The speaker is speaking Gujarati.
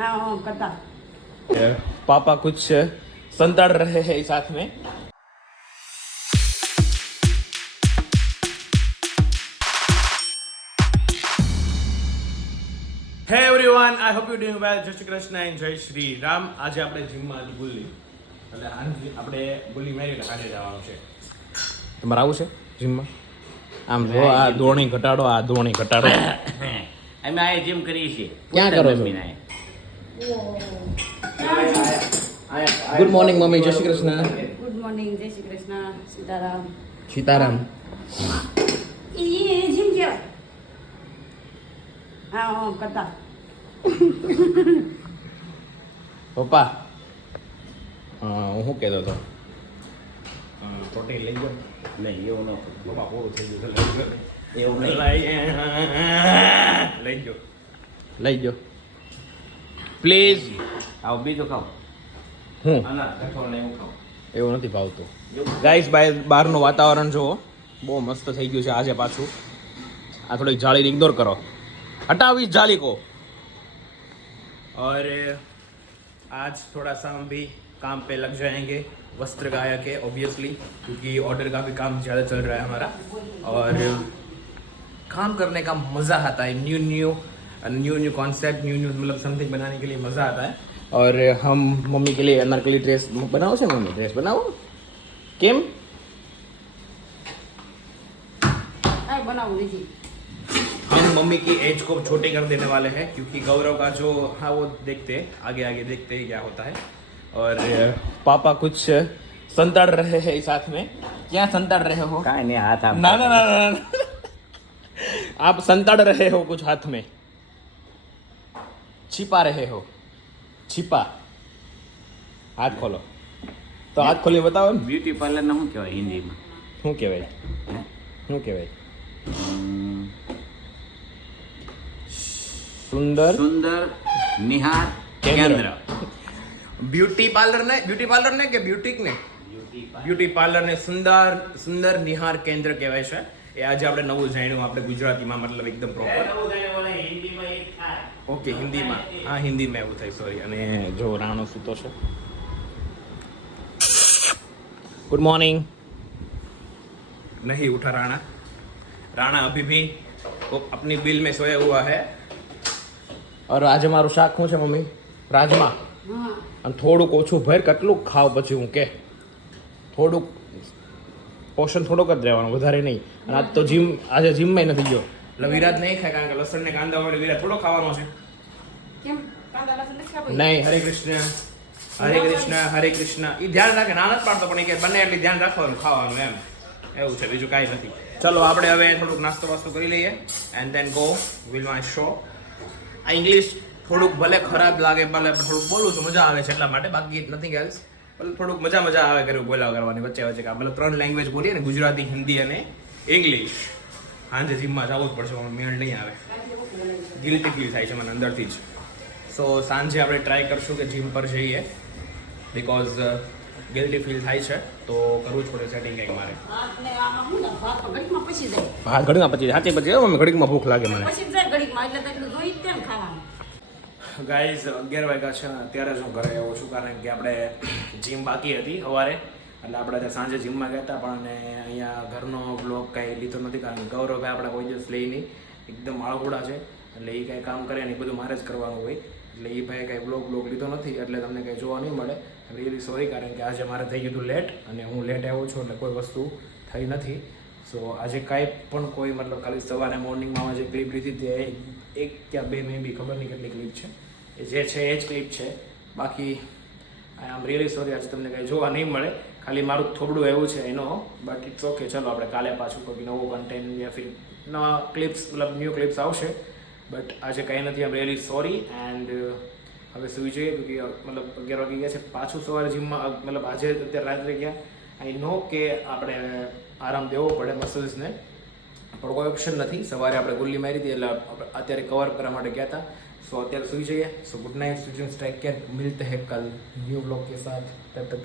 हाँ हाँ करता। पापा कुछ संताड़ रहे हैं साथ में। Hey everyone, I hope you doing well. જય શ્રી કૃષ્ણ એન્ડ જય શ્રી રામ. આજે આપણે જીમમાં ગુલ્લી એટલે આપણે ગુલ્લી મારીને હાજર જવાનું છે. તમારે આવું છે જીમમાં? આમ જો આ દોણી ઘટાડો, આ દોણી ઘટાડો. અમે આ જીમ કરીએ છીએ. ક્યાં કરો છો? Good morning mummy. જય શ્રી કૃષ્ણ. गुड मॉर्निंग जय श्री कृष्ण सीताराम। સીતારામ. ये जिम क्या? हाँ हाँ करता। પપ્પા હું શું કહેતો હતો? પ્રોટીન લઈ જાઓ. નહીં એવું ન પપ્પા પૂરું થઈ ગયું. એવું નહીં. લઈ જાઓ, લઈ જાઓ પ્લીઝ. આવો બીજું ખાઓ. હું આના કઠોળ ને એવું ખાઓ. એવું નથી ભાવતું. ગાઈસ બહારનું વાતાવરણ જુઓ, બહુ મસ્ત થઈ ગયું છે આજે પાછું. આ થોડીક જાળી ઇગ્નોર કરો, हटाओ इस जाली को. और आज थोड़ा सा हम भी काम पे लग जाएंगे वस्त्र गायक है ऑब्वियसली, क्योंकि ऑर्डर का भी काम ज़्यादा चल रहा है हमारा. और काम करने का मज़ा आता है. न्यू न्यू कॉन्सेप्ट, न्यू मतलब समथिंग बनाने के लिए मज़ा आता है. और हम मम्मी के लिए अनारकली ड्रेस बनाओ से मम्मी, ड्रेस बनाओ. केम आई बनाओ दीजिए। हम मम्मी की एज को छोटे कर देने वाले हैं, क्योंकि गौरव का जो हाँ वो देखते हैं, आगे आगे देखते हैं क्या होता है. और पापा कुछ संताड़ रहे हैं साथ में. क्या संताड़ रहे हो? કાંઈ નહીં, હાથ આમ ना ना ना ना ना. आप संताड़ रहे हो कुछ हाथ में, छिपा रहे हो. छिपा. हाथ खोलो. तो हाथ खोली बताओ ने બ્યુટી પાર્લરને શું કહેવાય હિન્દીમાં? શું કહેવાય? શું કહેવાય? સુંદર સુંદર નિહાર કેન્દ્ર. કેન્દ્ર. બ્યુટી પાર્લર ને કે બ્યુટીક ને? બ્યુટી પાર્લર ને સુંદર નિહાર કેન્દ્ર કહેવાય છે. એ આજે આપણે નવું જાણ્યું આપણે ગુજરાતીમાં, મતલબ એકદમ પ્રોપર. ઓકે, હિન્દીમાં. હા, હિન્દીમાં એવું થાય, સોરી. અને જો રાણો સૂતો છે. Good morning. नहीं उठा राणा अभी भी वो अपनी बिल में सोया हुआ है. और आज મારું શાક શું છે મમ્મી? રાજમા. हाँ અને થોડુંક ઓછું ભર, કેટલું ખાવ પછી હું કે થોડુંક પોષણ થોડુંક જ રહેવાનું, વધારે નહીં. અને આજ તો આજે જીમમાં નથી ગયો એટલે વિરાટ નહીં ખાય, કારણ કે લસણ ને કાંદા વાળી વિરાટ થોડો ખાવાનો છે. કેમ કાંદા લસણ નથી ખાવું? નહીં. હરે કૃષ્ણ હરે કૃષ્ણ હરે કૃષ્ણ. એ ધ્યાન રાખે, ના નથી પાડતો, પણ એ કે બંને એટલી ધ્યાન રાખવાનું ખાવાનું એમ, એવું છે, બીજું કાંઈ નથી. ચલો આપણે હવે થોડુંક નાસ્તો વાસ્તો કરી લઈએ and then go will my show. આ ઇંગ્લિશ થોડુંક ભલે ખરાબ લાગે, ભલે થોડુંક બોલું છું, મજા આવે છે એટલા માટે, બાકી નથિંગ એલ્સ. ભલે થોડુંક મજા આવે કર્યું બોલ્યા કરવાની વચ્ચે વચ્ચે, કે મતલબ 3 લેંગ્વેજ બોલીએ ને, ગુજરાતી, હિન્દી અને ઇંગ્લિશ. સાંજે જીમમાં જવું જ પડશે, મેળ નહીં આવે, ગિલ્ટી ફીલ થાય છે મને અંદરથી જ. સો સાંજે આપણે ટ્રાય કરશું કે જીમ પર જઈએ, બિકોઝ ગિલ્ટી ફીલ થાય છે, તો કરવું જ પડે સેટિંગ કંઈક મારે. આપને આમાં શું ને ભાત તો ઘડીકમાં પચી જાય. હા, ઘડીમાં પછી સાચી પછી મમ્મી, ઘડીમાં ભૂખ લાગે મને. પચી જાય ઘડીકમાં, એટલે તો એટલું જોઈ જ તે ને ખાવાનું. ગાઈઝ 11 વાગ્યા છે, અત્યારે જ હું ઘરે આવ્યો છું, કારણ કે આપણે જીમ બાકી હતી સવારે, એટલે આપણે ત્યાં સાંજે જીમમાં ગયા હતા, પણ અહીંયા ઘરનો બ્લોગ કાંઈ લીધો નથી, કારણ કે ગૌરવભાઈ આપણા કોઈ દિવસ લઈ નહીં, એકદમ આળગુડા છે, એટલે એ કાંઈ કામ કરે ને એ બધું મારે જ કરવાનું હોય, એટલે એ ભાઈ કાંઈ બ્લોગ લીધો નથી, એટલે તમને કંઈ જોવા નહીં મળે. રિયલી સોરી, કારણ કે આજે મારે થઈ ગયું હતું લેટ, અને હું લેટ આવ્યો છું, એટલે કોઈ વસ્તુ થઈ નથી. સો આજે કાંઈ પણ કોઈ મતલબ ખાલી સવારે મોર્નિંગમાં જે ક્લિપ લીધી તે 1 કે 2 મે બી ખબર નહીં કેટલી ક્લિપ છે, જે છે એ જ ક્લિપ છે. બાકી આઈ એમ રિયલી સોરી, આજે તમને કંઈ જોવા નહીં મળે, ખાલી મારું થોડું એવું છે એનો, બટ ઇટ્સ ઓકે. ચલો આપણે કાલે પાછું કોઈ નવો કન્ટેન્ટ યા ફિર નવા ક્લિપ્સ, મતલબ ન્યૂ ક્લિપ્સ આવશે, બટ આજે કંઈ નથી. આઈ એમ રિયલી સોરી. એન્ડ હવે સુઈ જઈએ, મતલબ 11 વાગી ગયા છે. પાછું સવારે જીમમાં, મતલબ આજે અત્યારે રાત્રે ગયા. આઈ નો કે આપણે આરામ દેવો પડે મસલ્સને, પણ કોઈ ઓપ્શન નથી. સવારે આપણે ગુલ્લી મારી હતી, એટલે અત્યારે કવર કરવા માટે ગયા હતા. સો અત્યારે સુઈ જઈએ. So good night students, take care, મિલતે હૈ કલ ન્યू ब्लॉग के साथ. तब तक